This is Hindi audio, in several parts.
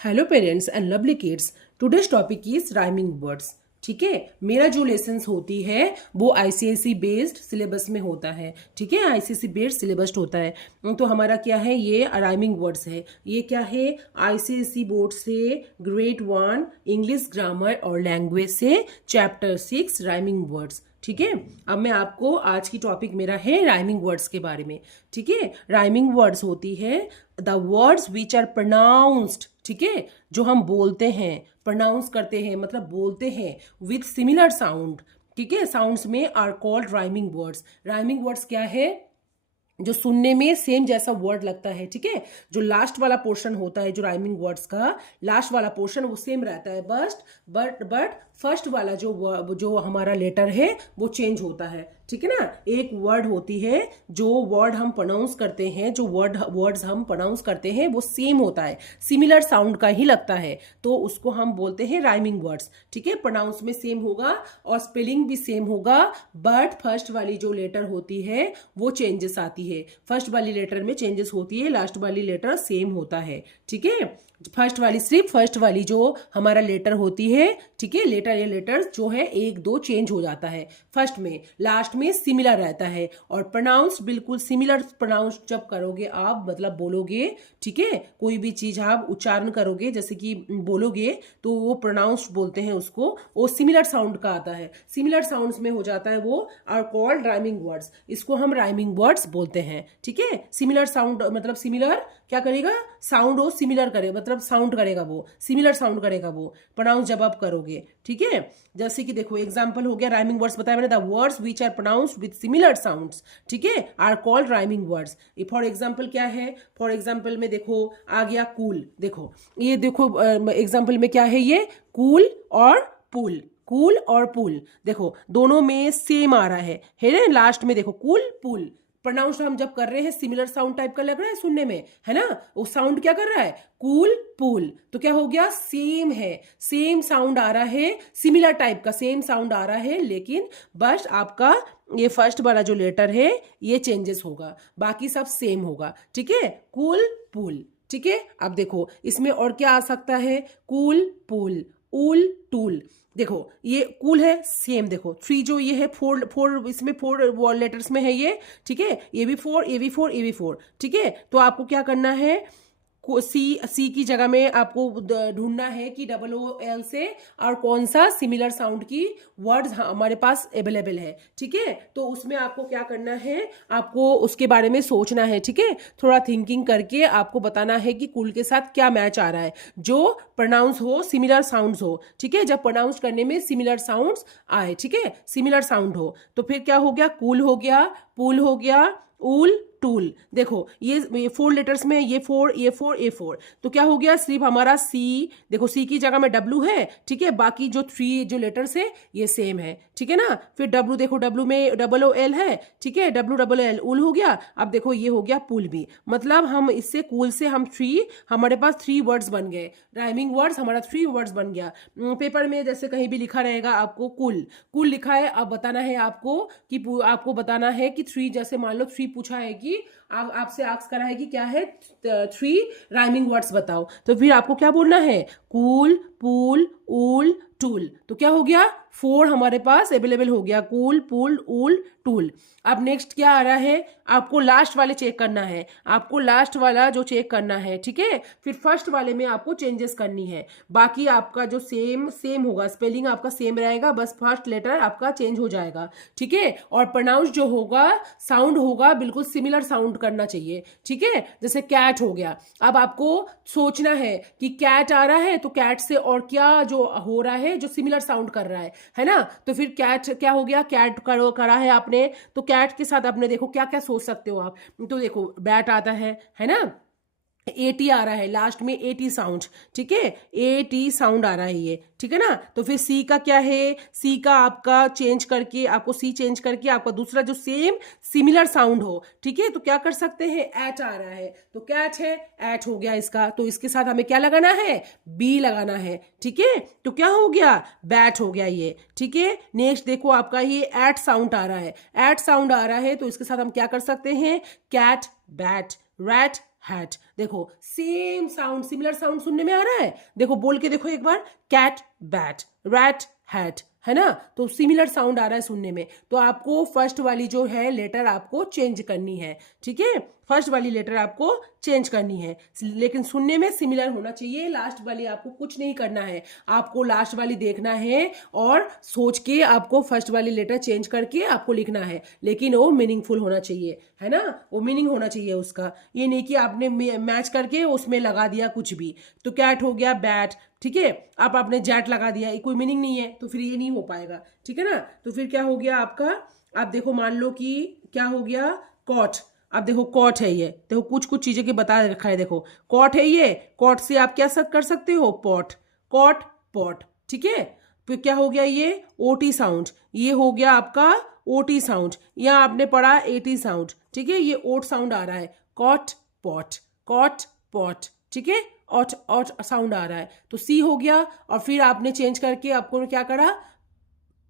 Hello parents and lovely kids. Today's topic is rhyming words. ठीक है, मेरा जो लेसन्स होती है वो आईसीएसई बेस्ड सिलेबस में होता है। ठीक है, आईसीएसई बेस्ड सिलेबस होता है। तो हमारा क्या है, ये राइमिंग वर्ड्स है। ये क्या है, आईसीएसई बोर्ड से ग्रेड 1 इंग्लिश ग्रामर और लैंग्वेज से चैप्टर 6 राइमिंग वर्ड्स। ठीक है, अब मैं आपको आज की टॉपिक मेरा है राइमिंग वर्ड्स के बारे में। ठीक है, राइमिंग वर्ड्स होती है the words which are pronounced. ठीक है, जो हम बोलते हैं, प्रोनाउंस करते हैं, मतलब बोलते हैं विथ सिमिलर साउंड। ठीक है, साउंड्स में are called rhyming words. Rhyming words क्या है, जो सुनने में सेम जैसा वर्ड लगता है। ठीक है, जो लास्ट वाला पोर्शन होता है, जो राइमिंग वर्ड्स का लास्ट वाला पोर्शन वो सेम रहता है, बट फर्स्ट वाला जो हमारा लेटर है वो चेंज होता है। ठीक है ना, एक वर्ड होती है, जो वर्ड हम प्रोनाउंस करते हैं, जो वर्ड्स हम प्रोनाउंस करते हैं वो सेम होता है, सिमिलर साउंड का ही लगता है, तो उसको हम बोलते हैं राइमिंग वर्ड्स। ठीक है, प्रोनाउंस में सेम होगा और स्पेलिंग भी सेम होगा, बट फर्स्ट वाली जो लेटर होती है वो चेंजेस आती है। फर्स्ट वाली लेटर में चेंजेस होती है, लास्ट वाली लेटर सेम होता है। ठीक है, सिर्फ फर्स्ट वाली जो हमारा लेटर होती है, ठीक है, लेटर या लेटर्स जो है 1-2 चेंज हो जाता है फर्स्ट में, लास्ट में सिमिलर रहता है। और प्रोनाउंस बिल्कुल सिमिलर प्रोनाउंस जब करोगे आप, मतलब बोलोगे, ठीक है, कोई भी चीज आप उच्चारण करोगे, जैसे कि बोलोगे, तो वो प्रोनाउंस बोलते हैं उसको, वो सिमिलर साउंड का आता है, सिमिलर साउंड्स में हो जाता है, वो आर कॉल्ड राइमिंग वर्ड्स। इसको हम राइमिंग वर्ड्स बोलते हैं। ठीक है, सिमिलर साउंड मतलब सिमिलर क्या करेगा, साउंड वो सिमिलर करे, मतलब साउंड करेगा, वो सिमिलर साउंड करेगा वो प्रोनाउंस जब आप करोगे। ठीक है, जैसे कि देखो एग्जांपल हो गया, राइमिंग वर्ड्स बताया मैंने, the words which are pronounced with similar sounds, ठीक है, are called rhyming words. For example क्या है, फॉर एग्जांपल में देखो आ गया कूल। देखो ये देखो एग्जांपल में क्या है, ये कूल और पुल, कूल और पुल, देखो दोनों में सेम आ रहा है ना, लास्ट में देखो कूल पुल, प्रोनाउंस हम जब कर रहे हैं सिमिलर साउंड टाइप का लग रहा है सुनने में, है ना, वो साउंड क्या कर रहा है, कूल पुल, तो क्या हो गया, सेम है, सेम साउंड आ रहा है, सिमिलर टाइप का सेम साउंड आ रहा है, लेकिन बस आपका ये फर्स्ट वाला जो लेटर है ये चेंजेस होगा, बाकी सब सेम होगा। ठीक है, कूल पुल। ठीक है, अब देखो इसमें और क्या आ सकता है, कूल पुल, ऊल टूल। देखो ये कूल है सेम, देखो 3 जो ये है, 4 इसमें 4 लेटर्स में है ये। ठीक है, ये भी 4, ये भी 4, ये भी 4। ठीक है, तो आपको क्या करना है, सी की जगह में आपको ढूंढना है कि OOL से और कौन सा सिमिलर साउंड की वर्ड्स हमारे पास अवेलेबल है। ठीक है, तो उसमें आपको क्या करना है, आपको उसके बारे में सोचना है। ठीक है, थोड़ा थिंकिंग करके आपको बताना है कि कूल के साथ क्या मैच आ रहा है, जो प्रोनाउंस हो, सिमिलर साउंड्स हो। ठीक है, जब प्रोनाउंस करने में सिमिलर साउंड्स आए, ठीक है, सिमिलर साउंड हो, तो फिर क्या हो गया, कूल हो गया, पुल हो गया, ऊल टूल। देखो ये 4 लेटर्स में, ये 4, ये 4, ये 4, तो क्या हो गया, सिर्फ हमारा सी, देखो सी की जगह में W है। ठीक है, बाकी जो 3 जो लेटर्स है ये सेम है। ठीक है ना, फिर W, देखो W में OOL है। ठीक है, WOOL उल हो गया। अब देखो ये हो गया पुल भी, मतलब हम इससे कूल से हम 3, हमारे पास 3 वर्ड्स बन गए, राइमिंग वर्ड्स हमारा 3 वर्ड्स बन गया। पेपर में जैसे कहीं भी लिखा रहेगा आपको कूल, कूल लिखा है, अब बताना है आपको कि आपको बताना है कि 3, जैसे मान लो 3 पूछा है कि आपसे आस्क करा है कि क्या है 3 राइमिंग वर्ड्स बताओ, तो फिर आपको क्या बोलना है, कूल पुल ऊल टूल। तो क्या हो गया, 4 हमारे पास अवेलेबल हो गया, कूल पुल ऊल टूल। अब नेक्स्ट क्या आ रहा है, आपको लास्ट वाले चेक करना है, आपको लास्ट वाला जो चेक करना है। ठीक है, फिर फर्स्ट वाले में आपको चेंजेस करनी है, बाकी आपका जो सेम होगा, स्पेलिंग आपका सेम रहेगा, बस फर्स्ट लेटर आपका चेंज हो जाएगा। ठीक है, और प्रोनाउंस जो होगा, साउंड होगा, बिल्कुल सिमिलर साउंड करना चाहिए। ठीक है, जैसे कैट हो गया, अब आपको सोचना है कि कैट आ रहा है, तो कैट से और क्या जो हो रहा है, जो सिमिलर साउंड कर रहा है ना, तो फिर कैट क्या हो गया, कैट करा है आपने, तो कैट के साथ आपने देखो क्या क्या सोच सकते हो आप, तो देखो बैट आता है ना, AT आ रहा है, लास्ट में AT साउंड। ठीक है, AT साउंड आ रहा है ये। ठीक है ना, तो फिर C का क्या है, C का आपका चेंज करके, आपको C चेंज करके आपका दूसरा जो सेम सिमिलर साउंड हो, ठीक है, तो क्या कर सकते हैं, एट आ रहा है, तो कैट है, एट हो गया इसका, तो इसके साथ हमें क्या लगाना है, B लगाना है। ठीक है, तो क्या हो गया, बैट हो गया ये। ठीक है, नेक्स्ट देखो आपका ये एट साउंड आ रहा है, एट साउंड आ रहा है, तो इसके साथ हम क्या कर सकते हैं, कैट बैट, रैट हैट। देखो सेम साउंड, सिमिलर साउंड सुनने में आ रहा है। देखो बोल के देखो एक बार, कैट बैट, रैट हैट, है ना। तो सिमिलर साउंड आ रहा है सुनने में। तो आपको फर्स्ट वाली जो है लेटर आपको चेंज करनी है, ठीक है। फर्स्ट वाली लेटर आपको चेंज करनी है, लेकिन सुनने में सिमिलर होना चाहिए। लास्ट वाली आपको कुछ नहीं करना है, आपको लास्ट वाली देखना है और सोच के आपको फर्स्ट वाली लेटर चेंज करके आपको लिखना है, लेकिन वो मीनिंगफुल होना चाहिए, है ना। वो मीनिंग होना चाहिए उसका, ये नहीं कि आपने मैच करके उसमें लगा दिया कुछ भी। तो कैट हो गया बैट, ठीक है। आप आपने जैट लगा दिया, ये कोई मीनिंग नहीं है, तो फिर ये नहीं हो पाएगा, ठीक है ना। तो फिर क्या हो गया आपका, आप देखो मान लो कि क्या हो गया, कॉट। अब देखो कॉट है ये, देखो कुछ कुछ चीजें के बता रखा है। देखो कॉट है ये, कॉट से आप क्या कर सकते हो, पॉट, कॉट पॉट, ठीक है। फिर क्या हो गया, ये ओटी साउंड, ये हो गया आपका ओटी साउंड। यहाँ आपने पढ़ा एटी साउंड, ठीक है। ये ओट साउंड आ रहा है, कॉट पॉट, कॉट पॉट, ठीक है। ऑट ऑट साउंड आ रहा है, तो सी हो गया। और फिर आपने चेंज करके आपको क्या करा,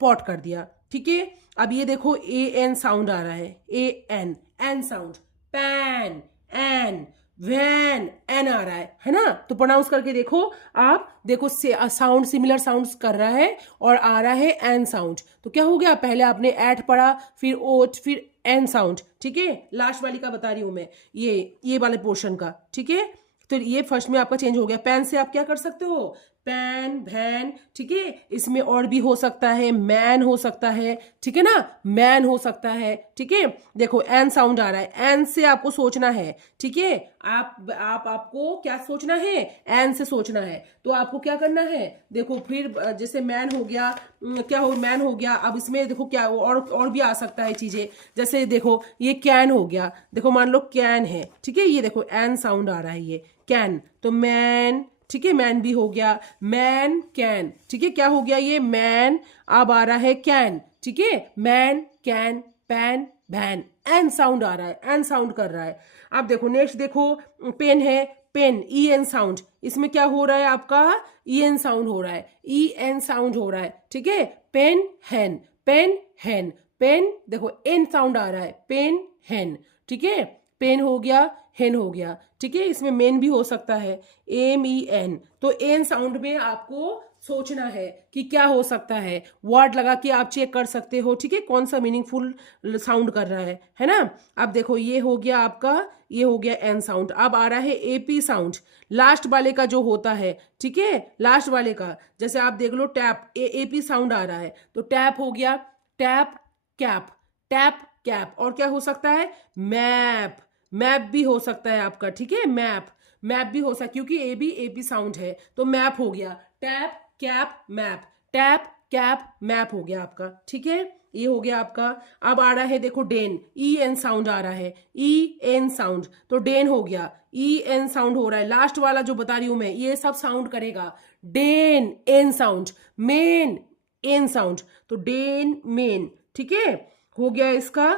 पॉट कर दिया, ठीक है। अब ये देखो ए एन साउंड आ रहा है, A N, N sound, pan, N, van, N आ रहा है ना। तो प्रोनाउंस करके देखो आप, देखो साउंड सिमिलर साउंड्स कर रहा है और आ रहा है एन साउंड। तो क्या हो गया, पहले आपने एट पढ़ा, फिर ओट, फिर एन साउंड, ठीक है। लास्ट वाली का बता रही हूं मैं, ये वाले पोर्शन का, ठीक है। तो ये फर्स्ट में आपका चेंज हो गया। पैन से आप क्या कर सकते हो, पैन, वैन, ठीक है। इसमें और भी हो सकता है, मैन हो सकता है, ठीक है ना, मैन हो सकता है, ठीक है। देखो एन साउंड आ रहा है, एन से आपको सोचना है, ठीक है। आपको क्या सोचना है, एन से सोचना है। तो आपको क्या करना है, देखो फिर जैसे मैन हो गया, क्या हो, मैन हो गया। अब इसमें देखो क्या और भी आ सकता है चीजें, जैसे देखो ये कैन हो गया, देखो मान लो कैन है, ठीक है। ये देखो एन साउंड आ रहा है, ये कैन, तो मैन, ठीक है, मैन भी हो गया, मैन कैन, ठीक है। क्या हो गया, ये मैन, अब आ रहा है कैन, ठीक है। Man can, pan, van, N sound आ रहा है, एन साउंड कर रहा है। अब देखो नेक्स्ट देखो, पेन है, पेन, ई एन साउंड। इसमें क्या हो रहा है आपका, ई एन साउंड हो रहा है, ई एन साउंड हो रहा है, ठीक है। पेन हैन, पेन हैन, पेन, देखो एन साउंड आ रहा है, पेन हैन, ठीक है। पेन हो गया, हेन हो गया, ठीक है। इसमें मेन भी हो सकता है, एम ई एन। तो एन साउंड में आपको सोचना है कि क्या हो सकता है, वर्ड लगा के आप चेक कर सकते हो, ठीक है, कौन सा मीनिंगफुल साउंड कर रहा है ना। अब देखो ये हो गया आपका, ये हो गया एन साउंड। अब आ रहा है एपी साउंड, लास्ट वाले का जो होता है, ठीक है। लास्ट वाले का जैसे आप देख लो, टैप, एपी साउंड आ रहा है, तो टैप हो गया, टैप कैप, टैप कैप। और क्या हो सकता है, मैप, मैप भी हो सकता है आपका, ठीक है। मैप, मैप भी हो सकता है, क्योंकि ए भी एपी साउंड है, तो मैप हो गया, tap cap map, tap cap map हो गया आपका, ठीक है। ये हो गया आपका। अब आ रहा है देखो डेन, ई एन साउंड आ रहा है, ई एन साउंड, तो डेन हो गया, ई एन साउंड हो रहा है। लास्ट वाला जो बता रही हूं मैं, ये सब साउंड करेगा, den en sound, men en sound, तो डेन मेन, ठीक है, हो गया इसका।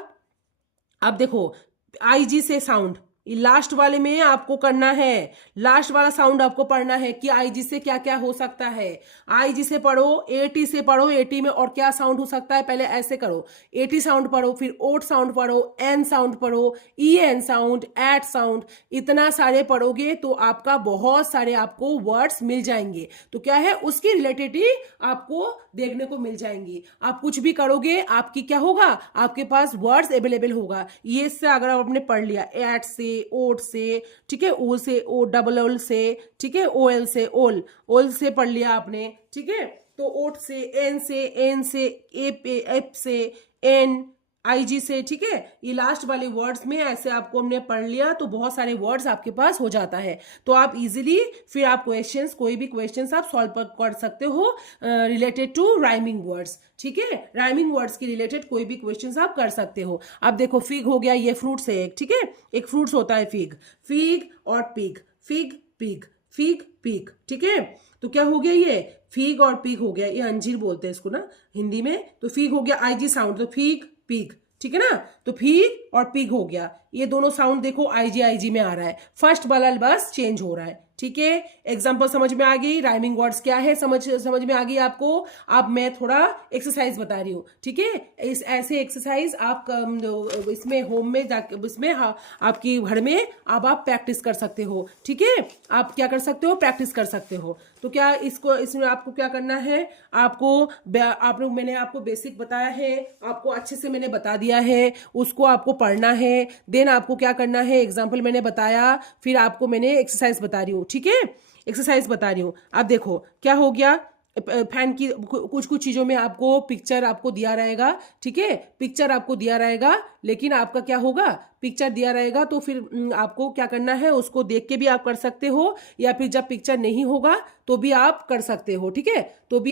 अब देखो आईजी से साउंड, लास्ट वाले में आपको करना है, लास्ट वाला साउंड आपको पढ़ना है कि आईजी से क्या क्या हो सकता है। आईजी से पढ़ो, एटी से पढ़ो, एटी में और क्या साउंड हो सकता है, पहले ऐसे करो, एटी साउंड पढ़ो, फिर ओट साउंड पढ़ो, एन साउंड पढ़ो, e n sound, et sound, इतना सारे पढ़ोगे तो आपका बहुत सारे आपको वर्ड्स मिल जाएंगे। तो क्या है, उसकी रिलेटेड ही आपको देखने को मिल जाएंगी। आप कुछ भी करोगे, आपकी क्या होगा, आपके पास वर्ड्स अवेलेबल होगा। ये से अगर आपने पढ़ लिया, एट से, ओट से, ठीक है, ओ से, ओ डबल ओल से, ठीक है, ओ एल से, ओल, ओल से पढ़ लिया आपने, ठीक है। तो ओट से, एन से, एन से, एप से, एन, आईजी से, ठीक है। ये लास्ट वाले वर्ड्स में ऐसे आपको हमने पढ़ लिया तो बहुत सारे वर्ड्स आपके पास हो जाता है। तो आप इजीली फिर आप क्वेश्चंस, कोई भी क्वेश्चंस आप सॉल्व कर सकते हो रिलेटेड टू राइमिंग वर्ड्स, ठीक है। राइमिंग वर्ड्स के रिलेटेड कोई भी क्वेश्चंस आप कर सकते हो। अब देखो फिग हो गया, ये फ्रूट्स है एक, ठीक है, एक फ्रूट्स होता है फिग, फिग और pig, fig pig, fig pig, ठीक है। तो क्या हो गया, ये फिग और पिग हो गया, ये अंजीर बोलते हैं इसको ना हिंदी में। तो फिग हो गया आईजी साउंड, तो फिग पिग, ठीक है ना। तो फिग और पिग हो गया, ये दोनों साउंड देखो आईजी में आ रहा है, फर्स्ट वाला बस चेंज हो रहा है। ठीक है, एग्जाम्पल समझ में आ गई, राइमिंग वर्ड्स क्या है समझ में आ गई आपको। अब मैं थोड़ा एक्सरसाइज बता रही हूँ। ठीक है, इस ऐसे एक्सरसाइज आप इसमें होम में जाके इसमें आपकी घर में अब आप प्रैक्टिस कर सकते हो। ठीक है, आप क्या कर सकते हो, प्रैक्टिस कर सकते हो। तो क्या इसमें आपको क्या करना है, मैंने आपको बेसिक बताया है, आपको अच्छे से मैंने बता दिया है, उसको आपको पढ़ना है। देन आपको क्या करना है, एग्जाम्पल मैंने बताया, फिर आपको मैंने एक्सरसाइज बता रही हूँ। ठीक है, एक्सरसाइज बता रही हूँ। अब देखो क्या हो गया, फैन की कुछ कुछ चीजों में आपको पिक्चर आपको दिया रहेगा। ठीक है, पिक्चर आपको दिया रहेगा, लेकिन आपका क्या होगा, पिक्चर दिया रहेगा तो फिर आपको क्या करना है, उसको देख के भी आप कर सकते हो, या फिर जब पिक्चर नहीं होगा तो भी आप कर सकते हो। ठीक है, तो भी